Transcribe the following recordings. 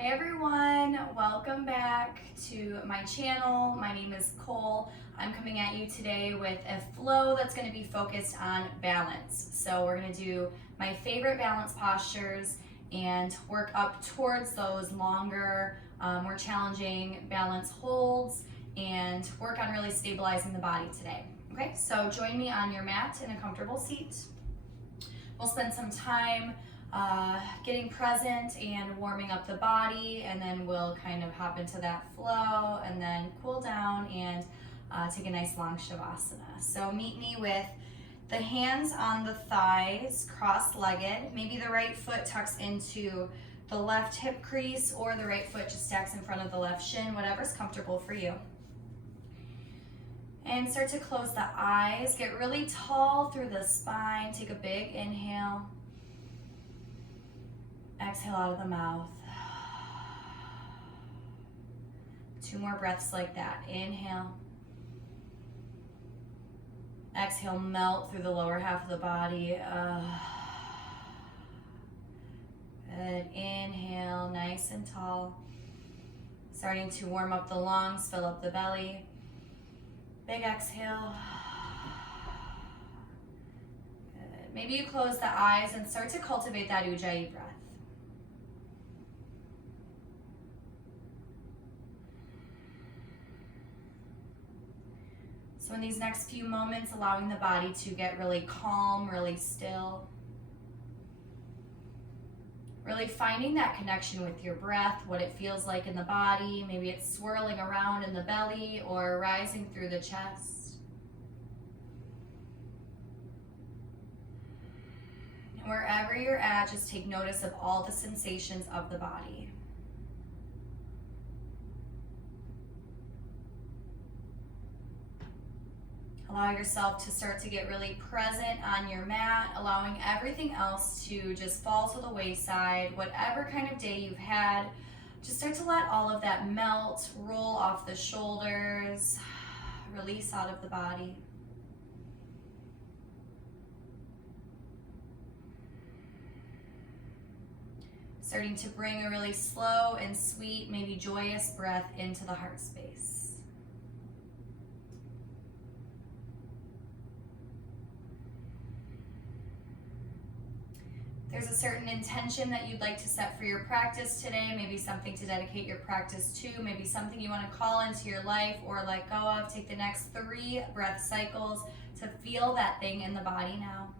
Hey everyone, welcome back to my channel. My name is Cole. I'm coming at you today with a flow that's going to be focused on balance. So we're going to do my favorite balance postures and work up towards those longer, more challenging balance holds and work on really stabilizing the body today. Okay, so join me on your mat in a comfortable seat. We'll spend some time getting present and warming up the body, and then we'll kind of hop into that flow and then cool down and take a nice long shavasana. So meet me with the hands on the thighs, cross-legged. Maybe the right foot tucks into the left hip crease or the right foot just stacks in front of the left shin, whatever's comfortable for you. And start to close the eyes, get really tall through the spine, take a big inhale. Exhale out of the mouth. 2 more breaths like that. Inhale. Exhale, melt through the lower half of the body. Good. Inhale, nice and tall. Starting to warm up the lungs, fill up the belly. Big exhale. Good. Maybe you close the eyes and start to cultivate that Ujjayi breath. So in these next few moments, allowing the body to get really calm, really still. Really finding that connection with your breath, what it feels like in the body. Maybe it's swirling around in the belly or rising through the chest. And wherever you're at, just take notice of all the sensations of the body. Allow yourself to start to get really present on your mat, allowing everything else to just fall to the wayside. Whatever kind of day you've had, just start to let all of that melt, roll off the shoulders, release out of the body. Starting to bring a really slow and sweet, maybe joyous breath into the heart space. There's a certain intention that you'd like to set for your practice today, maybe something to dedicate your practice to, maybe something you want to call into your life or let go of. Take the next 3 breath cycles to feel that thing in the body now.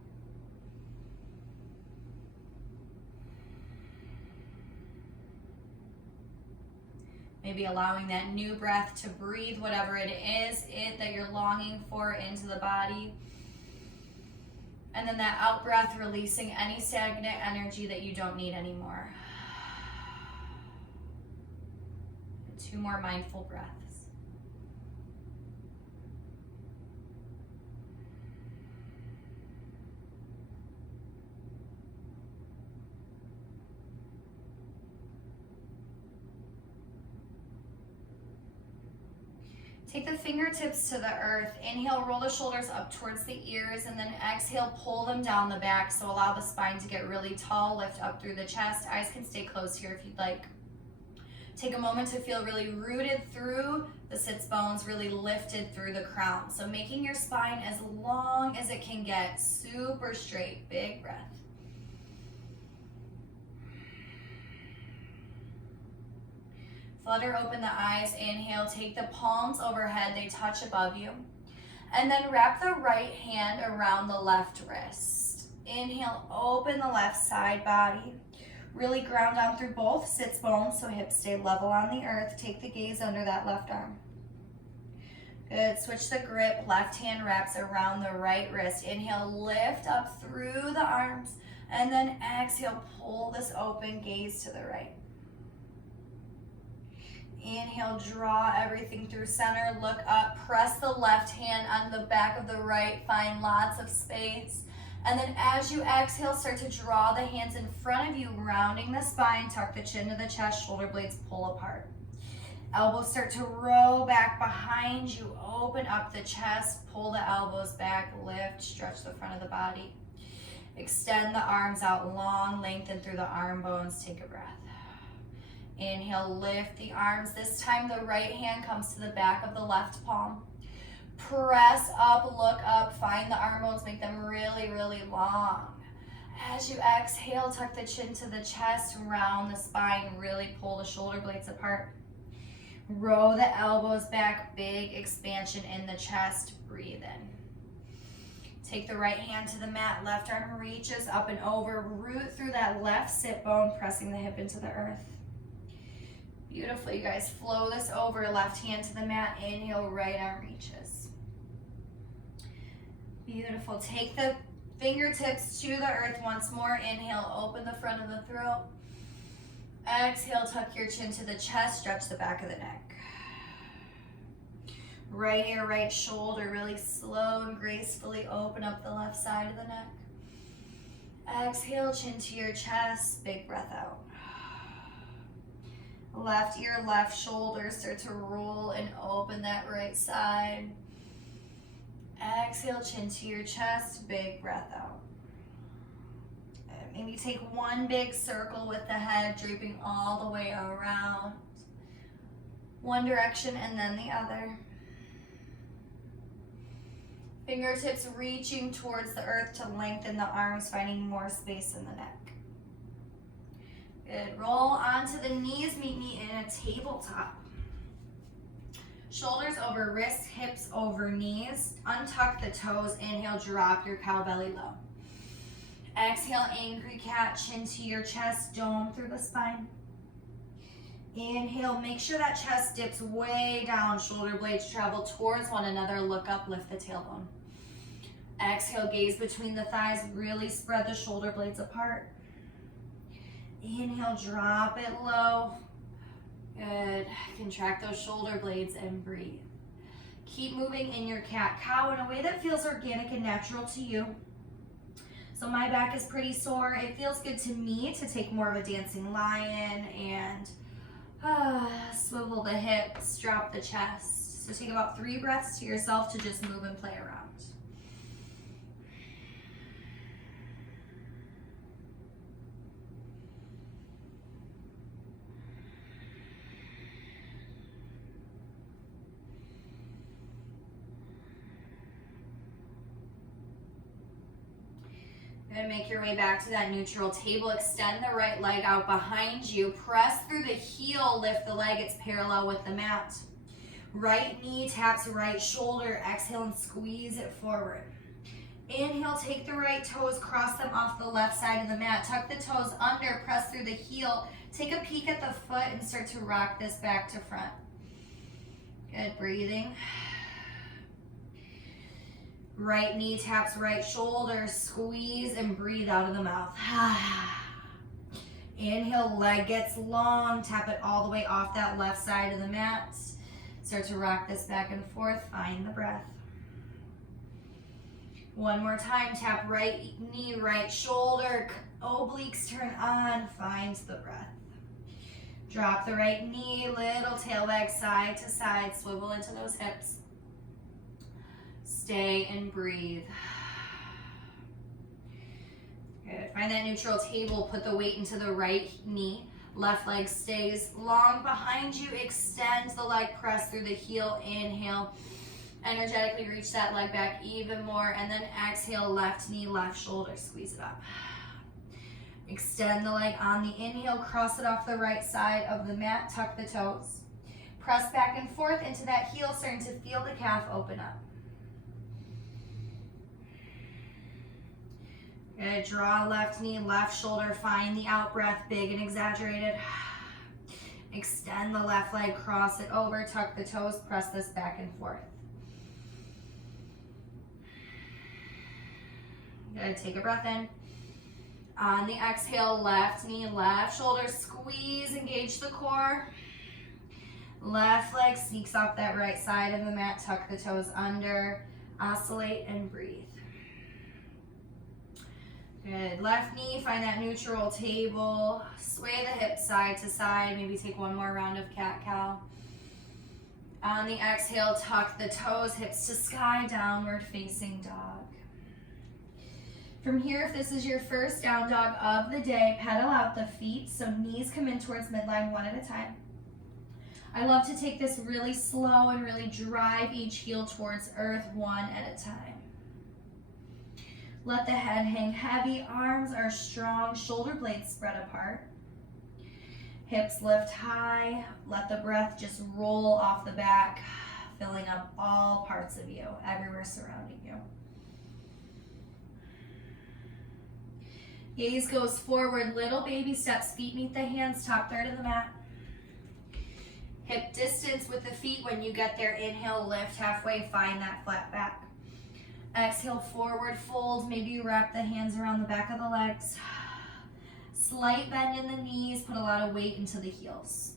Maybe allowing that new breath to breathe whatever it is that you're longing for into the body. And then that out breath, releasing any stagnant energy that you don't need anymore. 2 more mindful breaths. Take the fingertips to the earth. Inhale, roll the shoulders up towards the ears, and then exhale, pull them down the back. So allow the spine to get really tall, lift up through the chest. Eyes can stay closed here if you'd like. Take a moment to feel really rooted through the sits bones, really lifted through the crown. So making your spine as long as it can get, super straight. Big breath. Flutter open the eyes, inhale, take the palms overhead, they touch above you. And then wrap the right hand around the left wrist. Inhale, open the left side body. Really ground down through both sits bones so hips stay level on the earth. Take the gaze under that left arm. Good, switch the grip, left hand wraps around the right wrist. Inhale, lift up through the arms. And then exhale, pull this open, gaze to the right. Inhale, draw everything through center, look up, press the left hand on the back of the right, find lots of space. And then as you exhale, start to draw the hands in front of you, rounding the spine, tuck the chin to the chest, shoulder blades pull apart. Elbows start to roll back behind you, open up the chest, pull the elbows back, lift, stretch the front of the body. Extend the arms out long, lengthen through the arm bones, take a breath. Inhale, lift the arms. This time the right hand comes to the back of the left palm. Press up, look up, find the arm bones, make them really, really long. As you exhale, tuck the chin to the chest, round the spine, really pull the shoulder blades apart. Roll the elbows back, big expansion in the chest, breathe in. Take the right hand to the mat, left arm reaches up and over, root through that left sit bone, pressing the hip into the earth. Beautiful, you guys. Flow this over, left hand to the mat, inhale, right arm reaches. Beautiful. Take the fingertips to the earth once more. Inhale, open the front of the throat. Exhale, tuck your chin to the chest, stretch the back of the neck. Right ear, right shoulder, really slow and gracefully open up the left side of the neck. Exhale, chin to your chest, big breath out. Left ear, left shoulder, start to roll and open that right side. Exhale, chin to your chest, big breath out. And maybe take one big circle with the head drooping all the way around. One direction and then the other. Fingertips reaching towards the earth to lengthen the arms, finding more space in the neck. Good. Roll onto the knees, meet me in a tabletop. Shoulders over wrists, hips over knees. Untuck the toes. Inhale, drop your cow belly low. Exhale, angry cat, chin to your chest, dome through the spine. Inhale, make sure that chest dips way down, shoulder blades travel towards one another, look up, lift the tailbone. Exhale, gaze between the thighs, really spread the shoulder blades apart. Inhale, drop it low. Good. Contract those shoulder blades and breathe. Keep moving in your cat-cow in a way that feels organic and natural to you. So my back is pretty sore. It feels good to me to take more of a dancing lion and swivel the hips, drop the chest. So take about 3 breaths to yourself to just move and play around. Good, make your way back to that neutral table. Extend the right leg out behind you. Press through the heel, lift the leg, it's parallel with the mat. Right knee taps right shoulder. Exhale and squeeze it forward. Inhale, take the right toes, cross them off the left side of the mat. Tuck the toes under, press through the heel. Take a peek at the foot and start to rock this back to front. Good, breathing. Right knee taps right shoulder, squeeze and breathe out of the mouth. Inhale, leg gets long, tap it all the way off that left side of the mat. Start to rock this back and forth, find the breath. One more time, tap right knee, right shoulder, obliques turn on, find the breath. Drop the right knee, little tail wag side to side, swivel into those hips. Stay and breathe. Good. Find that neutral table. Put the weight into the right knee. Left leg stays long behind you. Extend the leg, press through the heel. Inhale. Energetically reach that leg back even more. And then exhale, left knee, left shoulder. Squeeze it up. Extend the leg on the inhale. Cross it off the right side of the mat. Tuck the toes. Press back and forth into that heel, starting to feel the calf open up. Good. Draw left knee, left shoulder. Find the out breath, big and exaggerated. Extend the left leg, cross it over, tuck the toes, press this back and forth. Good. Take a breath in. On the exhale, left knee, left shoulder, squeeze, engage the core. Left leg sneaks off that right side of the mat, tuck the toes under, oscillate and breathe. Good. Left knee, find that neutral table. Sway the hips side to side. Maybe take one more round of cat-cow. On the exhale, tuck the toes, hips to sky, downward facing dog. From here, if this is your first down dog of the day, pedal out the feet, so knees come in towards midline one at a time. I love to take this really slow and really drive each heel towards earth one at a time. Let the head hang heavy, arms are strong, shoulder blades spread apart. Hips lift high, let the breath just roll off the back, filling up all parts of you, everywhere surrounding you. Gaze goes forward, little baby steps, feet meet the hands, top third of the mat. Hip distance with the feet. When you get there, inhale, lift halfway, find that flat back. Exhale, forward fold. Maybe you wrap the hands around the back of the legs. Slight bend in the knees, put a lot of weight into the heels.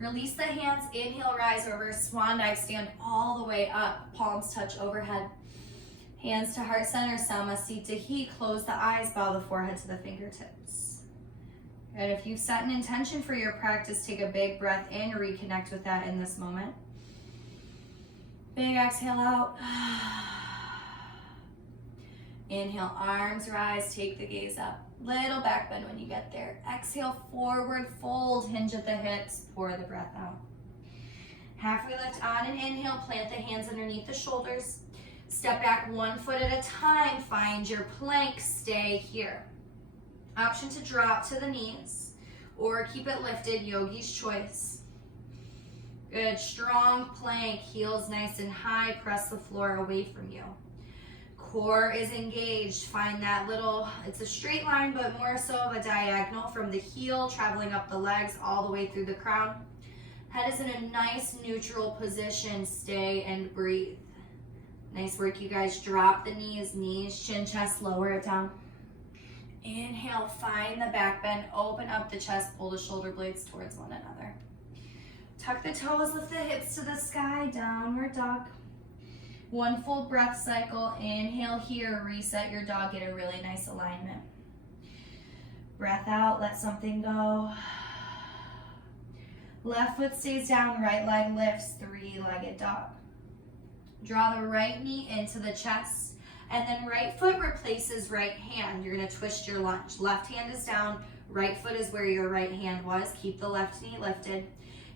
Release the hands, inhale, rise over, swan dive, stand all the way up, palms touch overhead. Hands to heart center, Samasthiti. Close the eyes, bow the forehead to the fingertips. Good. If you've set an intention for your practice, take a big breath in, reconnect with that in this moment. Big exhale out. Inhale, arms rise, take the gaze up. Little back bend when you get there. Exhale, forward fold, hinge at the hips, pour the breath out. Halfway lift on an inhale, plant the hands underneath the shoulders. Step back 1 foot at a time, find your plank, stay here. Option to drop to the knees or keep it lifted, yogi's choice. Good, strong plank, heels nice and high, press the floor away from you. Core is engaged, find that little, it's a straight line, but more so of a diagonal from the heel, traveling up the legs all the way through the crown. Head is in a nice neutral position, stay and breathe. Nice work, you guys. Drop the knees, chin, chest, lower it down. Inhale, find the back bend, open up the chest, pull the shoulder blades towards one another. Tuck the toes, lift the hips to the sky, downward dog. 1 full breath cycle. Inhale here, reset your dog, get a really nice alignment. Breath out, let something go. Left foot stays down, right leg lifts, three-legged dog. Draw the right knee into the chest, and then right foot replaces right hand. You're gonna twist your lunge. Left hand is down, right foot is where your right hand was. Keep the left knee lifted.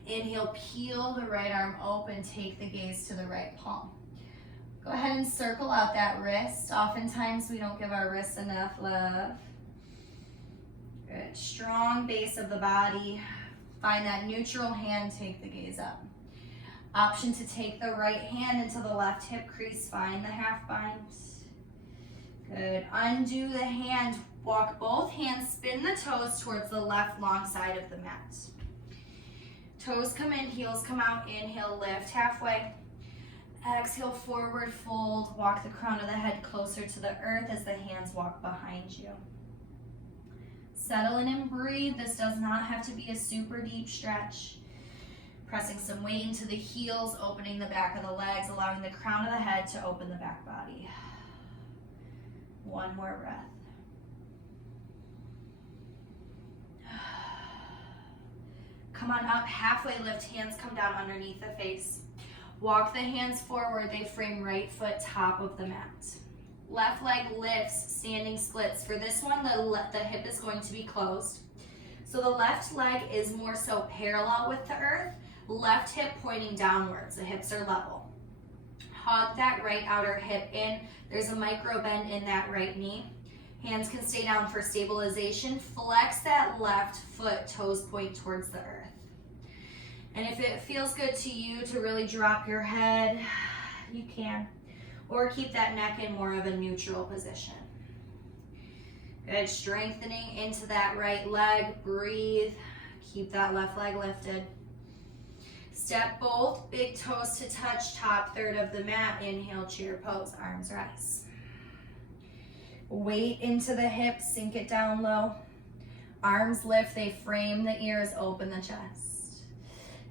Inhale, peel the right arm open, take the gaze to the right palm. Go ahead and circle out that wrist. Oftentimes we don't give our wrists enough love. Good, strong base of the body. Find that neutral hand, take the gaze up. Option to take the right hand into the left hip crease, find the half bind. Good, undo the hand, walk both hands, spin the toes towards the left long side of the mat. Toes come in, heels come out, inhale, lift halfway. Exhale, forward fold, walk the crown of the head closer to the earth as the hands walk behind you. Settle in and breathe. This does not have to be a super deep stretch. Pressing some weight into the heels, opening the back of the legs, allowing the crown of the head to open the back body. 1 more breath. Come on up, halfway lift, hands come down underneath the face. Walk the hands forward, they frame right foot top of the mat. Left leg lifts, standing splits. For this one, the hip is going to be closed. So the left leg is more so parallel with the earth, left hip pointing downwards, the hips are level. Hug that right outer hip in. There's a micro bend in that right knee. Hands can stay down for stabilization. Flex that left foot, toes point towards the earth. And if it feels good to you to really drop your head, you can. Or keep that neck in more of a neutral position. Good, strengthening into that right leg, breathe. Keep that left leg lifted. Step both big toes to touch, top third of the mat. Inhale, chair pose, arms rise. Weight into the hips, sink it down low. Arms lift, they frame the ears, open the chest.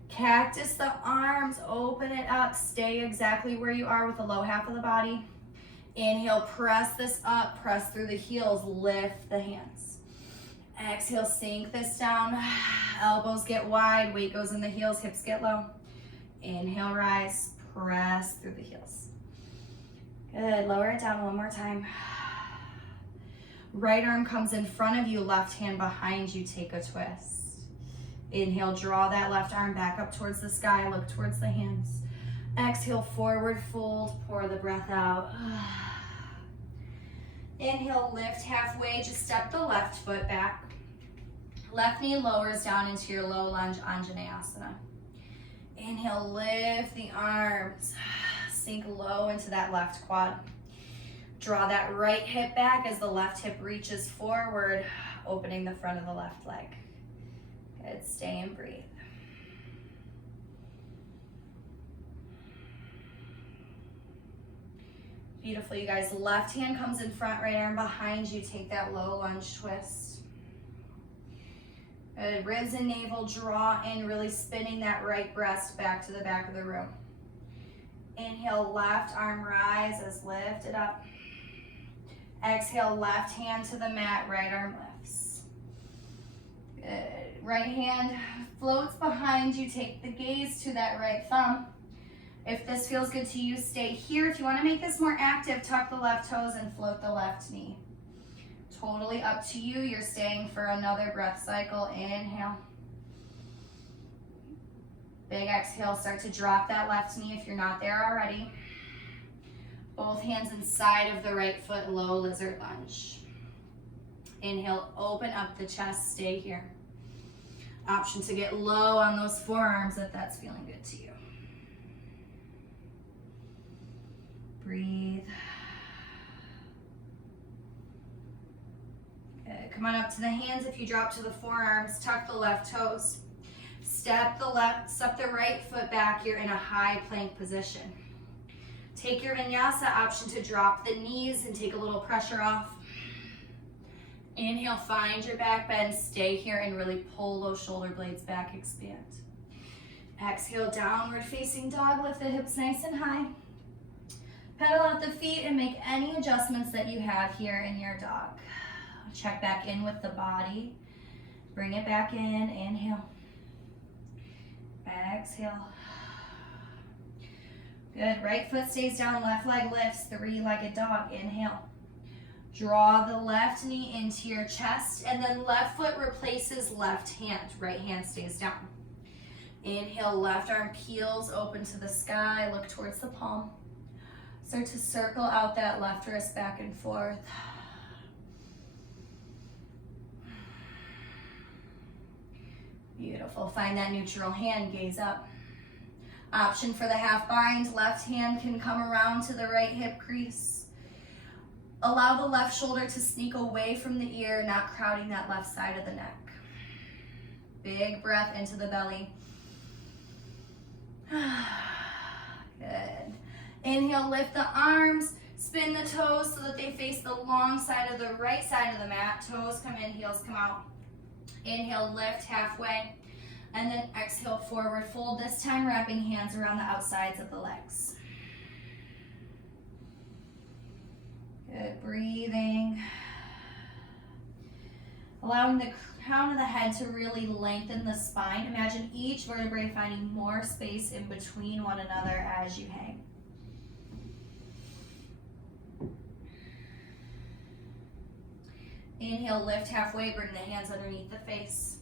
Cactus the arms, open it up, stay exactly where you are with the low half of the body. Inhale, press this up, press through the heels, lift the hands. Exhale, sink this down, elbows get wide, weight goes in the heels, hips get low. Inhale, rise, press through the heels. Good, lower it down 1 more time. Right arm comes in front of you, left hand behind you, take a twist. Inhale, draw that left arm back up towards the sky, look towards the hands. Exhale, forward fold, pour the breath out. Inhale, lift halfway, just step the left foot back. Left knee lowers down into your low lunge Anjaneyasana. Inhale, lift the arms, sink low into that left quad. Draw that right hip back as the left hip reaches forward, opening the front of the left leg. Good, stay and breathe. Beautiful, you guys. Left hand comes in front, right arm behind you. Take that low lunge twist. Good, ribs and navel, draw in, really spinning that right breast back to the back of the room. Inhale, left arm rises, lift it up. Exhale, left hand to the mat, right arm lifts. Good, right hand floats behind you. Take the gaze to that right thumb. If this feels good to you, stay here. If you want to make this more active, tuck the left toes and float the left knee. Totally up to you. You're staying for another breath cycle. Inhale. Big exhale. Start to drop that left knee if you're not there already. Both hands inside of the right foot, low lizard lunge. Inhale, open up the chest, stay here. Option to get low on those forearms if that's feeling good to you. Breathe. Good. Come on up to the hands. If you drop to the forearms, tuck the left toes. Step the right foot back. You're in a high plank position. Take your vinyasa option to drop the knees and take a little pressure off. Inhale, find your back bend. Stay here and really pull those shoulder blades back, expand. Exhale, downward facing dog. Lift the hips nice and high. Pedal out the feet and make any adjustments that you have here in your dog. Check back in with the body. Bring it back in. Inhale. Exhale. Good. Right foot stays down, left leg lifts, three-legged dog. Inhale. Draw the left knee into your chest, and then left foot replaces left hand. Right hand stays down. Inhale, left arm peels open to the sky. Look towards the palm. Start to circle out that left wrist back and forth. Beautiful. Find that neutral hand, gaze up. Option for the half bind. Left hand can come around to the right hip crease. Allow the left shoulder to sneak away from the ear, not crowding that left side of the neck. Big breath into the belly. Good. Inhale, lift the arms, spin the toes so that they face the long side of the right side of the mat. Toes come in, heels come out. Inhale, lift halfway, and then exhale, forward fold. This time wrapping hands around the outsides of the legs. Good, breathing. Allowing the crown of the head to really lengthen the spine. Imagine each vertebrae finding more space in between one another as you hang. Inhale, lift halfway, bring the hands underneath the face.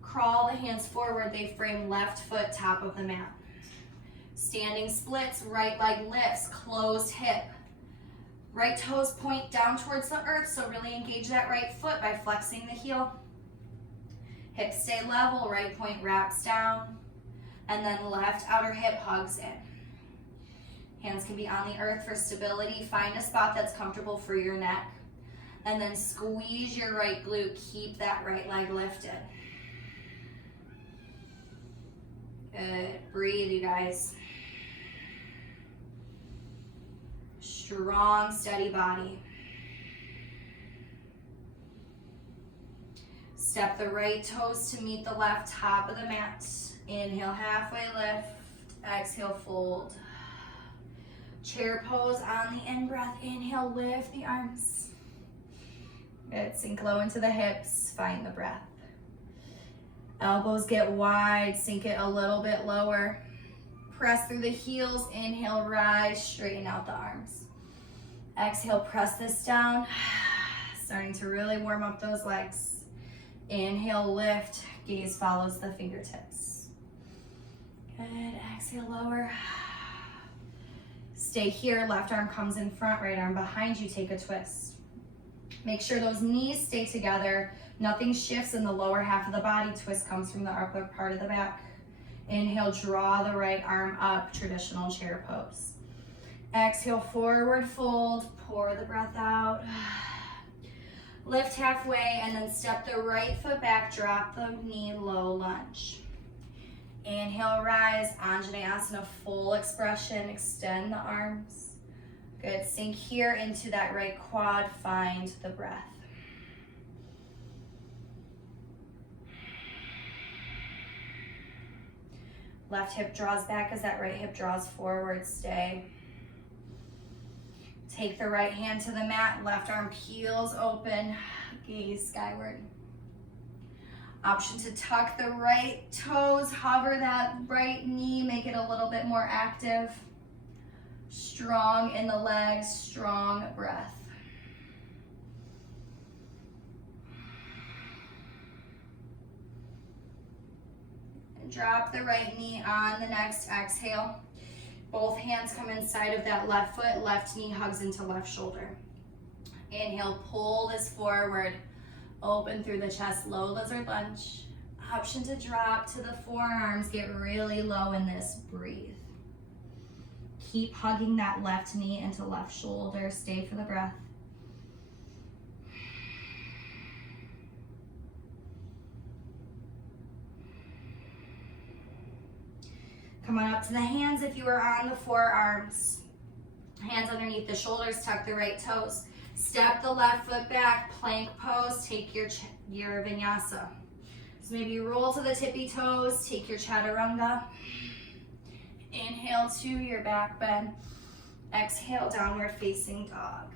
Crawl the hands forward, they frame left foot, top of the mat. Standing splits, right leg lifts, closed hip. Right toes point down towards the earth, so really engage that right foot by flexing the heel. Hips stay level, right point wraps down, and then left outer hip hugs in. Hands can be on the earth for stability. Find a spot that's comfortable for your neck. And then squeeze your right glute, keep that right leg lifted. Good, breathe you guys. Strong, steady body. Step the right toes to meet the left top of the mat. Inhale, halfway lift. Exhale, fold. Chair pose on the in-breath. Inhale, lift the arms. Good, sink low into the hips, find the breath. Elbows get wide, sink it a little bit lower. Press through the heels, inhale, rise, straighten out the arms. Exhale, press this down. starting to really warm up those legs. Inhale, lift, gaze follows the fingertips. Good, exhale, lower. Stay here, left arm comes in front, right arm behind you, take a twist. Make sure those knees stay together. Nothing shifts in the lower half of the body. Twist comes from the upper part of the back. Inhale, draw the right arm up, traditional chair pose. Exhale, forward fold, pour the breath out. Lift halfway and then step the right foot back, drop the knee, low lunge. Inhale, rise, Anjaneyasana, full expression, extend the arms. Good, sink here into that right quad, find the breath. Left hip draws back as that right hip draws forward, stay. Take the right hand to the mat, left arm peels open, gaze skyward. Option to tuck the right toes, hover that right knee, make it a little bit more active. Strong in the legs, strong breath. And drop the right knee on the next exhale. Both hands come inside of that left foot, left knee hugs into left shoulder. Inhale, pull this forward. Open through the chest, low lizard lunge. Option to drop to the forearms, get really low in this, breathe. Keep hugging that left knee into left shoulder, stay for the breath. Come on up to the hands if you are on the forearms. Hands underneath the shoulders, tuck the right toes. Step the left foot back, plank pose, take your vinyasa. So maybe roll to the tippy toes, take your chaturanga. Inhale to your back bend. Exhale, downward facing dog.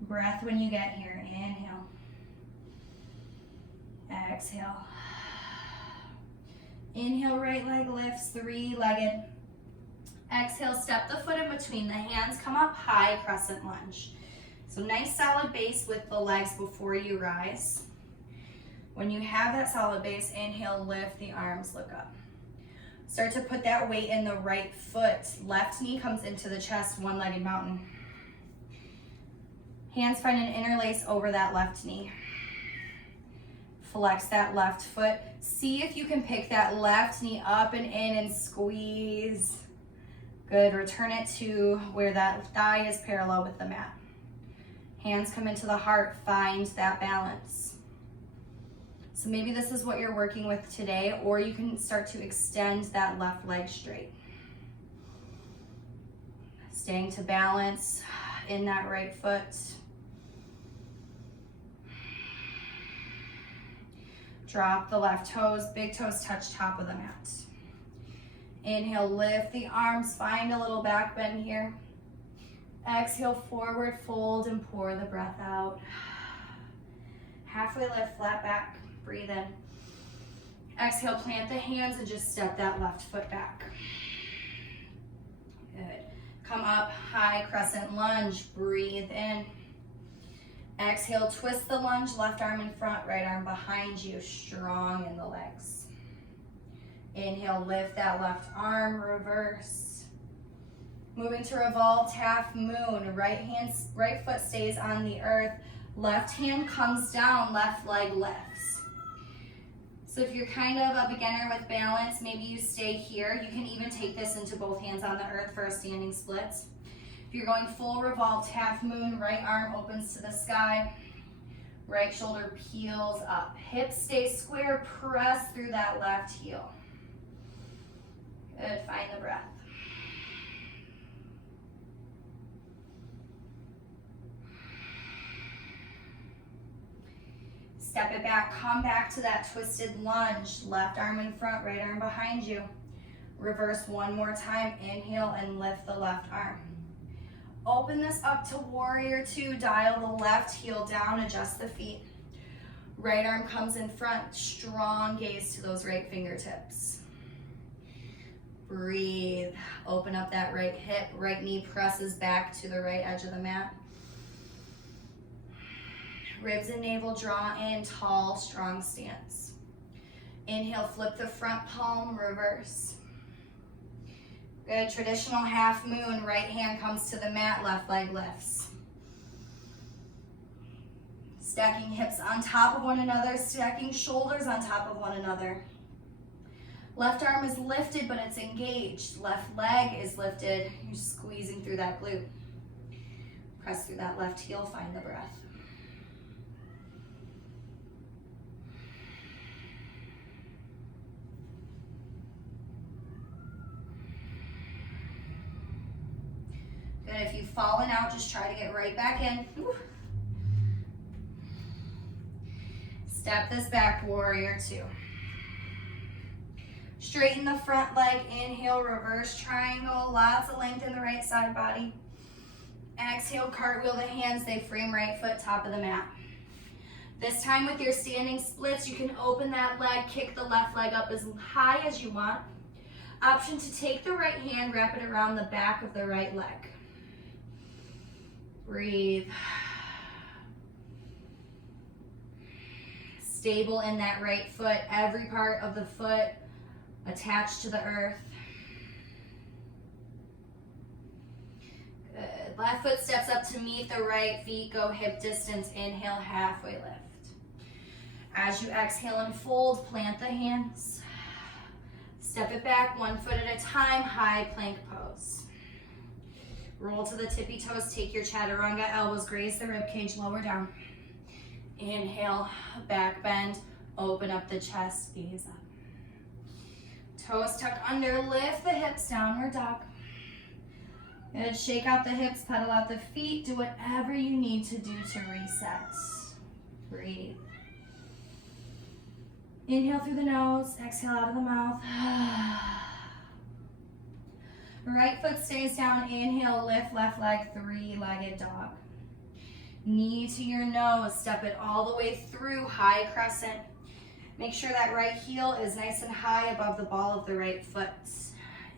Breath when you get here, inhale. Exhale. Inhale, right leg lifts, three-legged. Exhale, step the foot in between the hands, come up high, crescent lunge. So nice solid base with the legs before you rise. When you have that solid base, inhale, lift the arms, look up. Start to put that weight in the right foot. Left knee comes into the chest, one-legged mountain. Hands find an interlace over that left knee. Flex that left foot. See if you can pick that left knee up and in and squeeze. Good, return it to where that thigh is parallel with the mat. Hands come into the heart, find that balance. So maybe this is what you're working with today, or you can start to extend that left leg straight. Staying to balance in that right foot. Drop the left toes, big toes touch top of the mat. Inhale, lift the arms, find a little back bend here. Exhale, forward fold and pour the breath out. Halfway lift, flat back, breathe in. Exhale, plant the hands and just step that left foot back. Good. Come up, high crescent lunge, breathe in. Exhale, twist the lunge, left arm in front, right arm behind you, strong in the legs. Inhale, lift that left arm, reverse. Moving to revolved half moon, right foot stays on the earth, left hand comes down, left leg lifts. So if you're kind of a beginner with balance, maybe you stay here. You can even take this into both hands on the earth for a standing split. If you're going full revolved half moon, right arm opens to the sky, right shoulder peels up. Hips stay square, press through that left heel. Good, find the breath. Step it back, come back to that twisted lunge. Left arm in front, right arm behind you. Reverse one more time, inhale and lift the left arm. Open this up to warrior two, dial the left heel down, adjust the feet. Right arm comes in front, strong gaze to those right fingertips. Breathe, open up that right hip, right knee presses back to the right edge of the mat. Ribs and navel draw in, tall, strong stance. Inhale, flip the front palm, reverse. Good, traditional half moon, right hand comes to the mat, left leg lifts. Stacking hips on top of one another, stacking shoulders on top of one another. Left arm is lifted, but it's engaged. Left leg is lifted, you're squeezing through that glute. Press through that left heel, find the breath. Good, if you've fallen out, just try to get right back in. Woo. Step this back, warrior two. Straighten the front leg, inhale, reverse triangle, lots of length in the right side body. Exhale, cartwheel the hands, they frame right foot, top of the mat. This time with your standing splits, you can open that leg, kick the left leg up as high as you want. Option to take the right hand, wrap it around the back of the right leg. Breathe. Stable in that right foot, every part of the foot attached to the earth. Good. Left foot steps up to meet the right, feet go hip distance, inhale, halfway lift. As you exhale and fold, plant the hands. Step it back, one foot at a time, high plank pose. Roll to the tippy toes, take your chaturanga, elbows graze the rib cage, lower down. Inhale, back bend, open up the chest, gaze up. Toes tuck under, lift the hips, downward dog. Good, shake out the hips, pedal out the feet, do whatever you need to do to reset. Breathe. Inhale through the nose, exhale out of the mouth. Right foot stays down, inhale, lift left leg, three-legged dog. Knee to your nose, step it all the way through, high crescent. Make sure that right heel is nice and high above the ball of the right foot.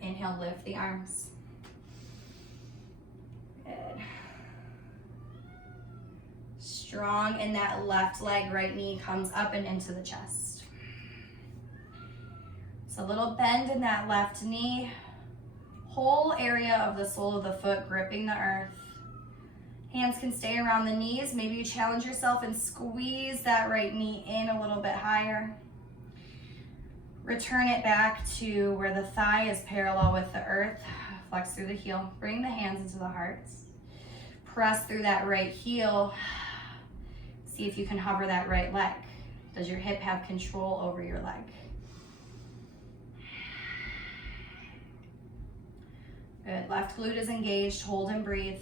Inhale, lift the arms. Good. Strong in that left leg, right knee comes up and into the chest. So a little bend in that left knee. Whole area of the sole of the foot gripping the earth. Hands can stay around the knees. Maybe you challenge yourself and squeeze that right knee in a little bit higher. Return it back to where the thigh is parallel with the earth. Flex through the heel. Bring the hands into the heart. Press through that right heel. See if you can hover that right leg. Does your hip have control over your leg? Good. Left glute is engaged. Hold and breathe.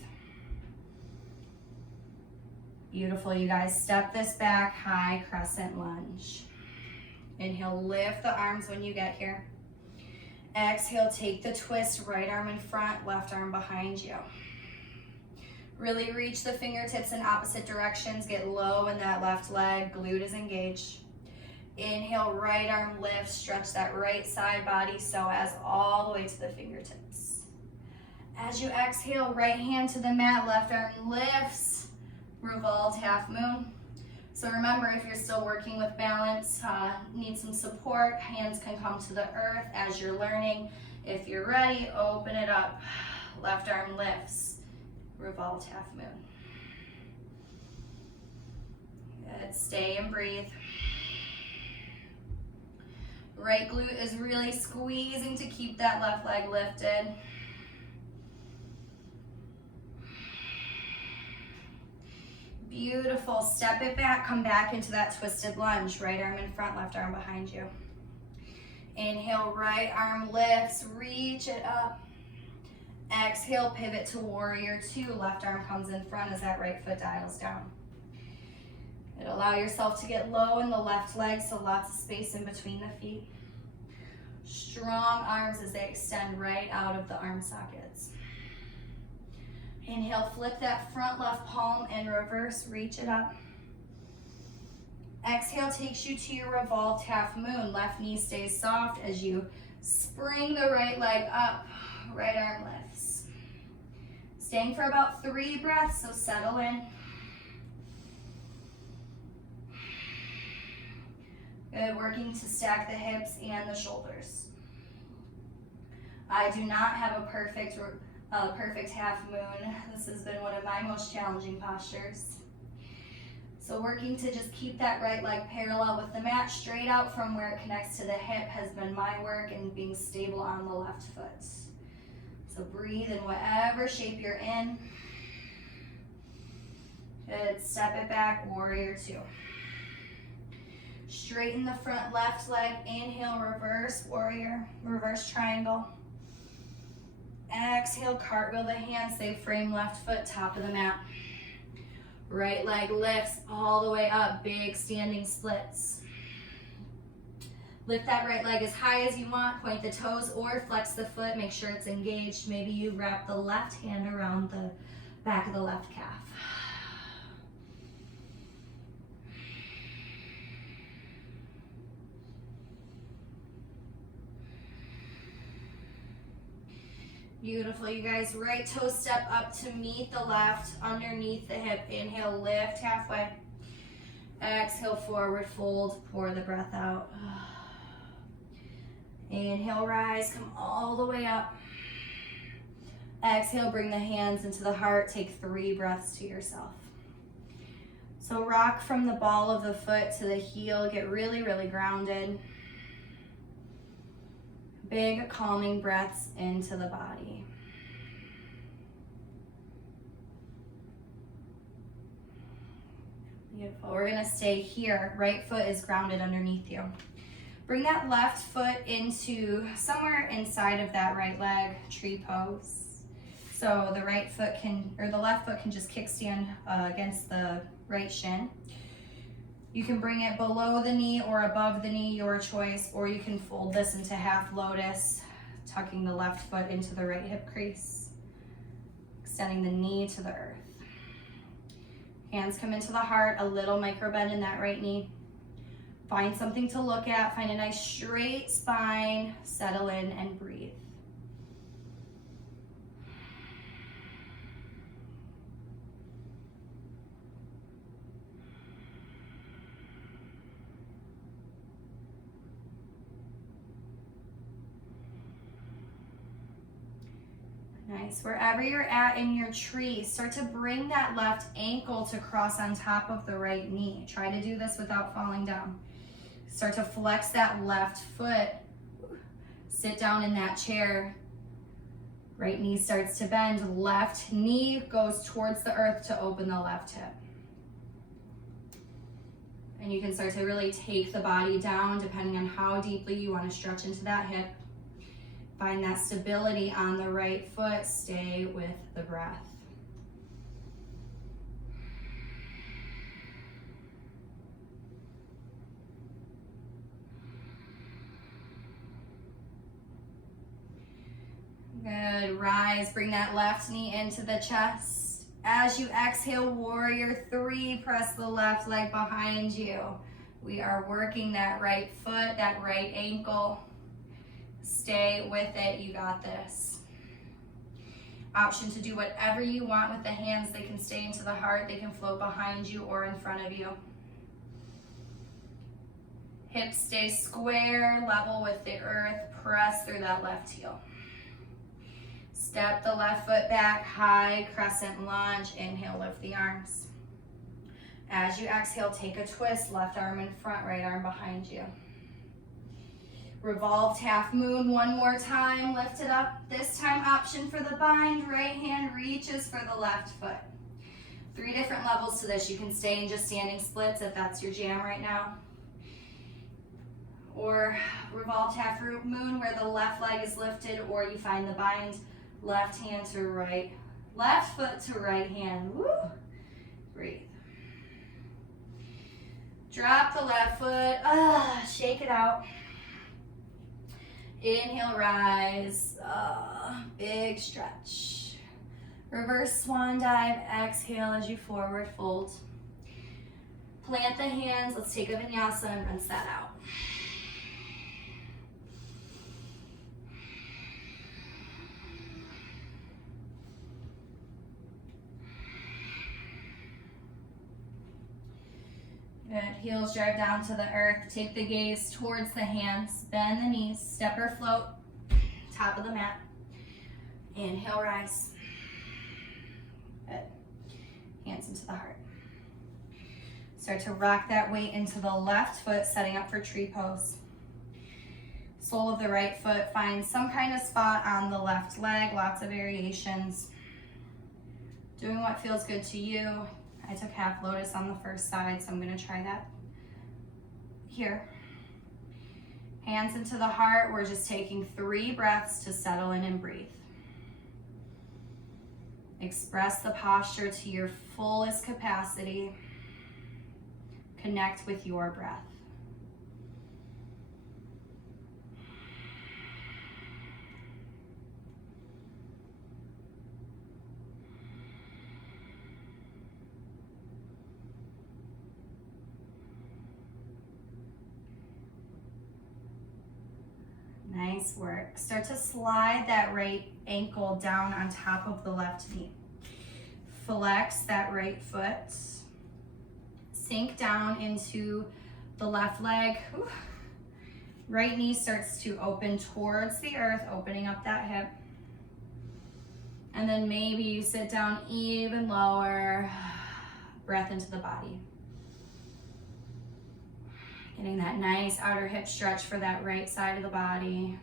Beautiful, you guys. Step this back, high crescent lunge. Inhale, lift the arms when you get here. Exhale, take the twist, right arm in front, left arm behind you. Really reach the fingertips in opposite directions. Get low in that left leg, glute is engaged. Inhale, right arm lifts, stretch that right side body so as all the way to the fingertips. As you exhale, right hand to the mat, left arm lifts. Revolved half moon. So remember, if you're still working with balance, need some support, hands can come to the earth as you're learning. If you're ready, open it up. Left arm lifts, revolved half moon. Good, stay and breathe. Right glute is really squeezing to keep that left leg lifted. Beautiful. Step it back, come back into that twisted lunge. Right arm in front, left arm behind you. Inhale, right arm lifts, reach it up. Exhale, pivot to warrior two. Left arm comes in front as that right foot dials down. And allow yourself to get low in the left leg, so lots of space in between the feet. Strong arms as they extend right out of the arm sockets. Inhale, flip that front left palm and reverse, reach it up. Exhale takes you to your revolved half moon. Left knee stays soft as you spring the right leg up, right arm lifts. Staying for about 3 breaths, so settle in. Good, working to stack the hips and the shoulders. I do not have a perfect half moon. This has been one of my most challenging postures. So working to just keep that right leg parallel with the mat, straight out from where it connects to the hip has been my work, and being stable on the left foot. So breathe in whatever shape you're in. Good, step it back, warrior two. Straighten the front left leg, inhale, reverse warrior, reverse triangle. Exhale, cartwheel the hands, they frame left foot, top of the mat. Right leg lifts all the way up, big standing splits. Lift that right leg as high as you want, point the toes or flex the foot, make sure it's engaged. Maybe you wrap the left hand around the back of the left calf. Beautiful, you guys. Right toe step up to meet the left, underneath the hip. Inhale, lift halfway. Exhale, forward fold, pour the breath out. Inhale, rise, come all the way up. Exhale, bring the hands into the heart. Take 3 breaths to yourself. So rock from the ball of the foot to the heel. Get really, really grounded. Big calming breaths into the body. Beautiful. We're gonna stay here. Right foot is grounded underneath you. Bring that left foot into somewhere inside of that right leg, tree pose. So the right foot can, or the left foot can just kickstand against the right shin. You can bring it below the knee or above the knee, your choice, or you can fold this into half lotus, tucking the left foot into the right hip crease, extending the knee to the earth. Hands come into the heart, a little micro bend in that right knee. Find something to look at, find a nice straight spine, settle in and breathe. Nice. Wherever you're at in your tree, start to bring that left ankle to cross on top of the right knee. Try to do this without falling down. Start to flex that left foot. Sit down in that chair. Right knee starts to bend. Left knee goes towards the earth to open the left hip. And you can start to really take the body down depending on how deeply you want to stretch into that hip. Find that stability on the right foot. Stay with the breath. Good. Rise. Bring that left knee into the chest. As you exhale, warrior three, press the left leg behind you. We are working that right foot, that right ankle. Stay with it, you got this. Option to do whatever you want with the hands. They can stay into the heart, they can float behind you or in front of you. Hips stay square, level with the earth, press through that left heel. Step the left foot back, high crescent lunge, inhale, lift the arms. As you exhale, take a twist, left arm in front, right arm behind you. Revolved half moon one more time, lift it up. This time option for the bind, right hand reaches for the left foot. 3 different levels to this. You can stay in just standing splits if that's your jam right now. Or revolved half moon where the left leg is lifted, or you find the bind, left hand to right, left foot to right hand. Woo! Breathe. Drop the left foot, shake it out. Inhale, rise, big stretch. Reverse swan dive, exhale as you forward fold. Plant the hands, let's take a vinyasa and rinse that out. Good. Heels drive down to the earth. Take the gaze towards the hands. Bend the knees. Step or float. Top of the mat. Inhale, rise. Good. Hands into the heart. Start to rock that weight into the left foot, setting up for tree pose. Sole of the right foot finds some kind of spot on the left leg. Lots of variations. Doing what feels good to you. I took half lotus on the first side, so I'm going to try that here. Hands into the heart. We're just taking 3 breaths to settle in and breathe. Express the posture to your fullest capacity. Connect with your breath. Nice work. Start to slide that right ankle down on top of the left knee. Flex that right foot. Sink down into the left leg. Whew. Right knee starts to open towards the earth, opening up that hip. And then maybe you sit down even lower. Breath into the body. Getting that nice outer hip stretch for that right side of the body.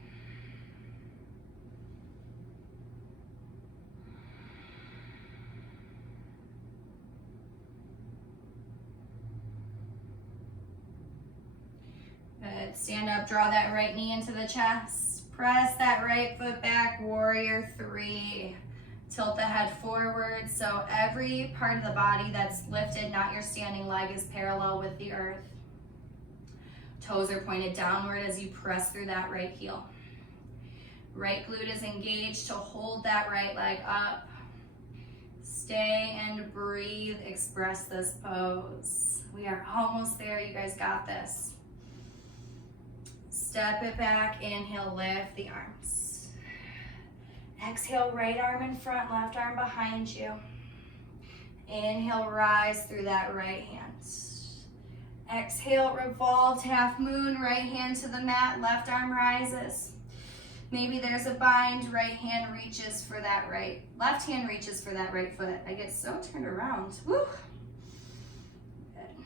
Good. Stand up, draw that right knee into the chest. Press that right foot back, warrior 3. Tilt the head forward, so every part of the body that's lifted, not your standing leg, is parallel with the earth. Toes are pointed downward as you press through that right heel. Right glute is engaged to hold that right leg up. Stay and breathe. Express this pose. We are almost there. You guys got this. Step it back. Inhale, lift the arms. Exhale, right arm in front, left arm behind you. Inhale, rise through that right hand. Exhale, revolved half moon, right hand to the mat, left arm rises. Maybe there's a bind, right hand reaches for that right, left hand reaches for that right foot. I get so turned around. Woo. Good.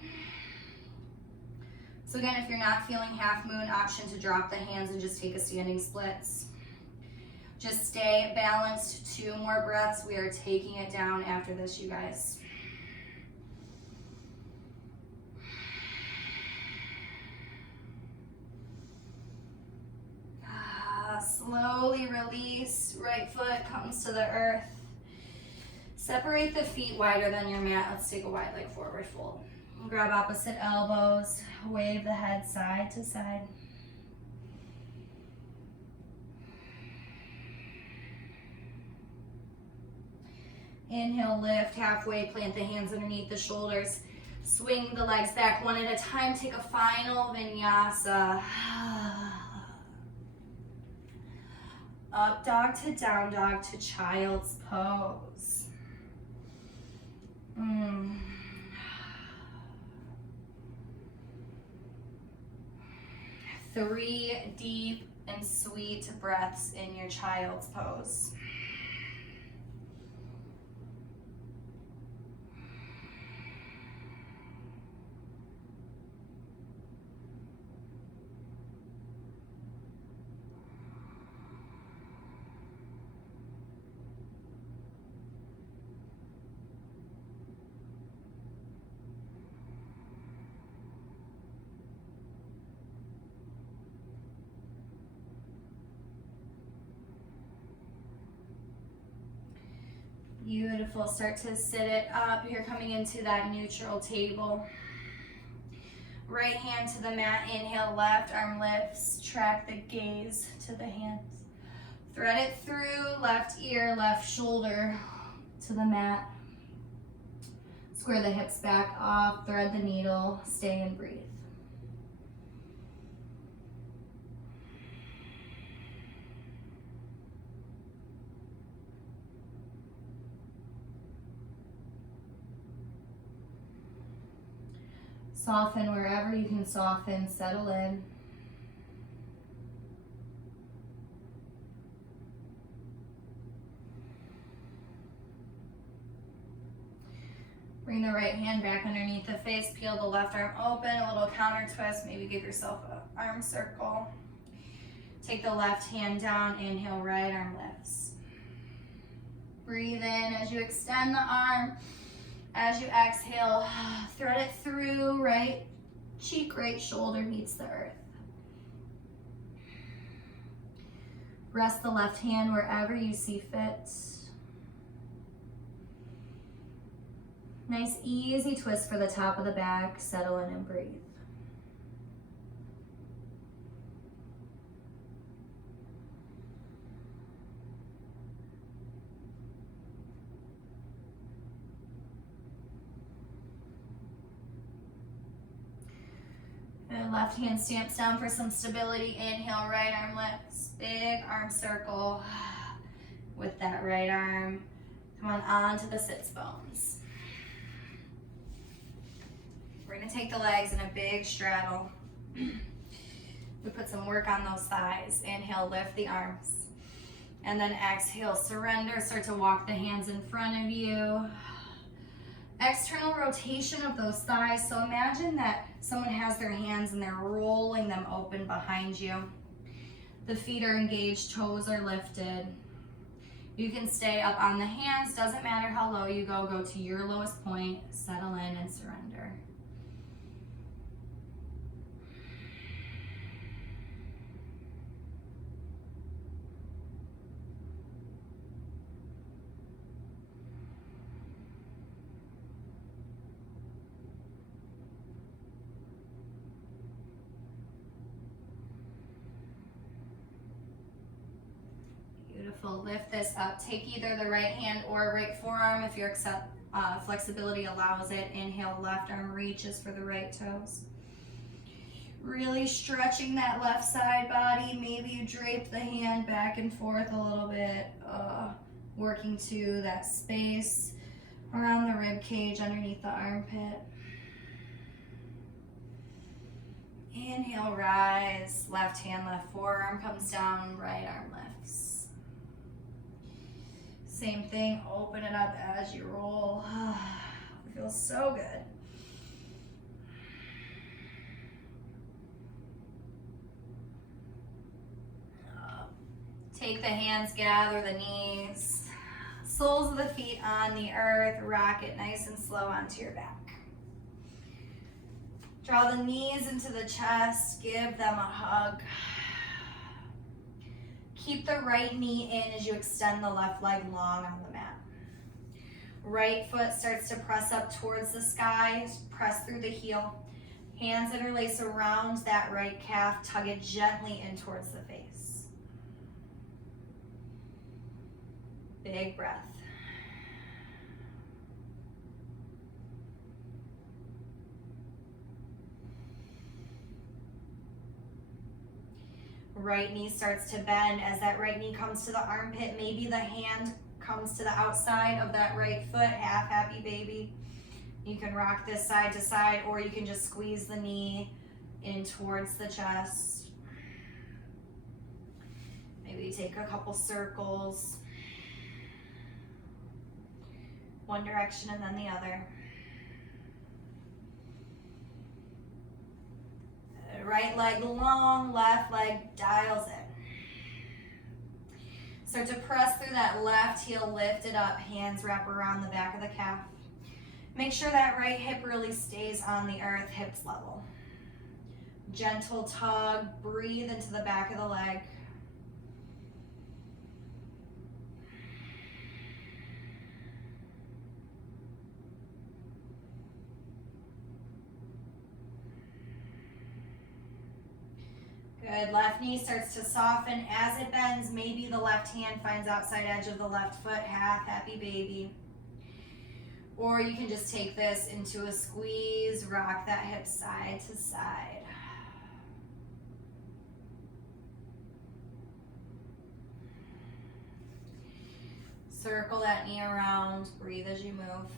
So again, if you're not feeling half moon, option to drop the hands and just take a standing splits. Just stay balanced. 2 more breaths. We are taking it down after this, you guys. Slowly release, right foot comes to the earth. Separate the feet wider than your mat. Let's take a wide leg forward fold. Grab opposite elbows, wave the head side to side. Inhale, lift halfway, plant the hands underneath the shoulders. Swing the legs back one at a time. Take a final vinyasa. Up dog to down dog to child's pose. 3 deep and sweet breaths in your child's pose. Beautiful. Start to sit it up. You're coming into that neutral table. Right hand to the mat. Inhale, left arm lifts. Track the gaze to the hands. Thread it through. Left ear, left shoulder to the mat. Square the hips back off. Thread the needle. Stay and breathe. Soften wherever you can soften, settle in. Bring the right hand back underneath the face, peel the left arm open, a little counter twist, maybe give yourself an arm circle. Take the left hand down, inhale, right arm lifts. Breathe in as you extend the arm. As you exhale, thread it through, right cheek, right shoulder meets the earth. Rest the left hand wherever you see fit. Nice easy twist for the top of the back, settle in and breathe. And left hand stamps down for some stability. Inhale, right arm lifts, big arm circle with that right arm. Come on to the sits bones. We're gonna take the legs in a big straddle. We put some work on those thighs. Inhale, lift the arms. And then exhale, surrender, start to walk the hands in front of you. External rotation of those thighs. So imagine that someone has their hands and they're rolling them open behind you. The feet are engaged, toes are lifted. You can stay up on the hands, doesn't matter how low you go. Go to your lowest point, settle in and surrender. Beautiful. Lift this up. Take either the right hand or right forearm if your flexibility allows it. Inhale, left arm reaches for the right toes. Really stretching that left side body. Maybe you drape the hand back and forth a little bit. Working to that space around the rib cage underneath the armpit. Inhale, rise. Left hand, left forearm comes down. Right arm lifts. Same thing, open it up as you roll. It feels so good. Take the hands, gather the knees. Soles of the feet on the earth, rock it nice and slow onto your back. Draw the knees into the chest, give them a hug. Keep the right knee in as you extend the left leg long on the mat. Right foot starts to press up towards the sky, press through the heel. Hands interlace around that right calf, tug it gently in towards the face. Big breath. Right knee starts to bend. As that right knee comes to the armpit, maybe the hand comes to the outside of that right foot, half happy baby. You can rock this side to side, or you can just squeeze the knee in towards the chest. Maybe take a couple circles. One direction and then the other. Right leg long, left leg dials in. Start to press through that left heel, lift it up, hands wrap around the back of the calf. Make sure that right hip really stays on the earth, hips level. Gentle tug, breathe into the back of the leg. Good, left knee starts to soften as it bends. Maybe the left hand finds outside edge of the left foot, half happy baby. Or you can just take this into a squeeze, rock that hip side to side. Circle that knee around, breathe as you move.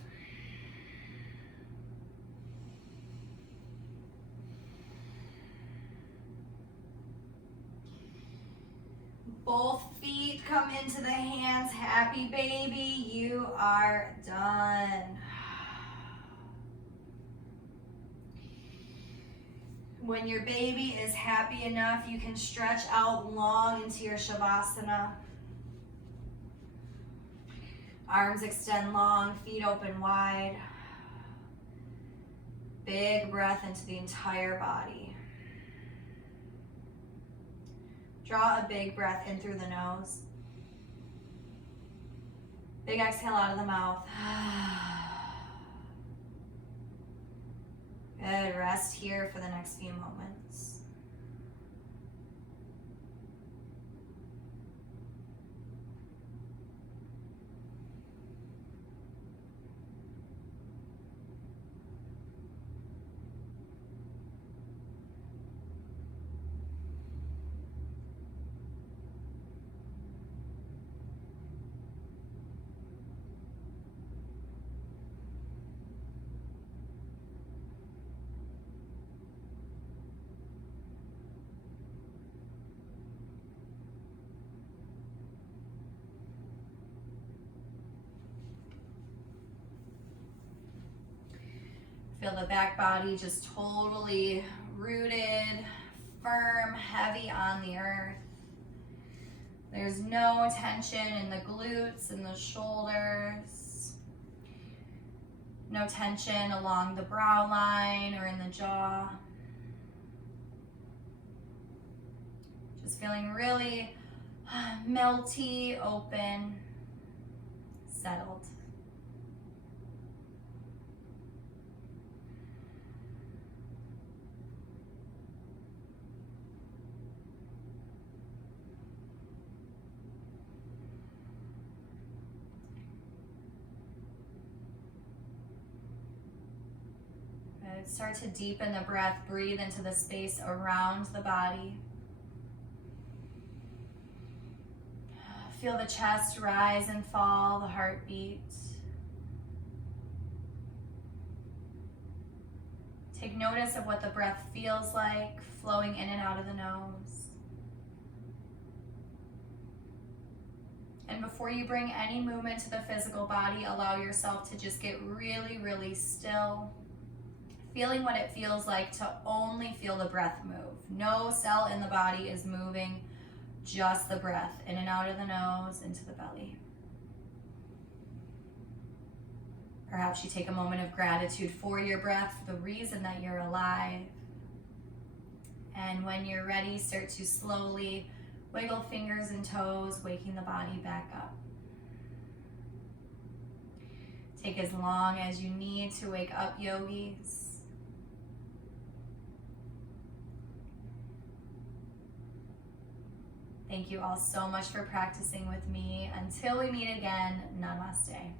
Both feet come into the hands. Happy baby, you are done. When your baby is happy enough, you can stretch out long into your Shavasana. Arms extend long, feet open wide. Big breath into the entire body. Draw a big breath in through the nose. Big exhale out of the mouth. Good, rest here for the next few moments. Feel the back body just totally rooted, firm, heavy on the earth. There's no tension in the glutes and the shoulders. No tension along the brow line or in the jaw. Just feeling really melty, open, settled. Good. Start to deepen the breath. Breathe into the space around the body. Feel the chest rise and fall, the heartbeat. Take notice of what the breath feels like, flowing in and out of the nose. And before you bring any movement to the physical body, allow yourself to just get really, really still. Feeling what it feels like to only feel the breath move. No cell in the body is moving, just the breath in and out of the nose, into the belly. Perhaps you take a moment of gratitude for your breath, the reason that you're alive. And when you're ready, start to slowly wiggle fingers and toes, waking the body back up. Take as long as you need to wake up, yogis. Thank you all so much for practicing with me. Until we meet again, namaste.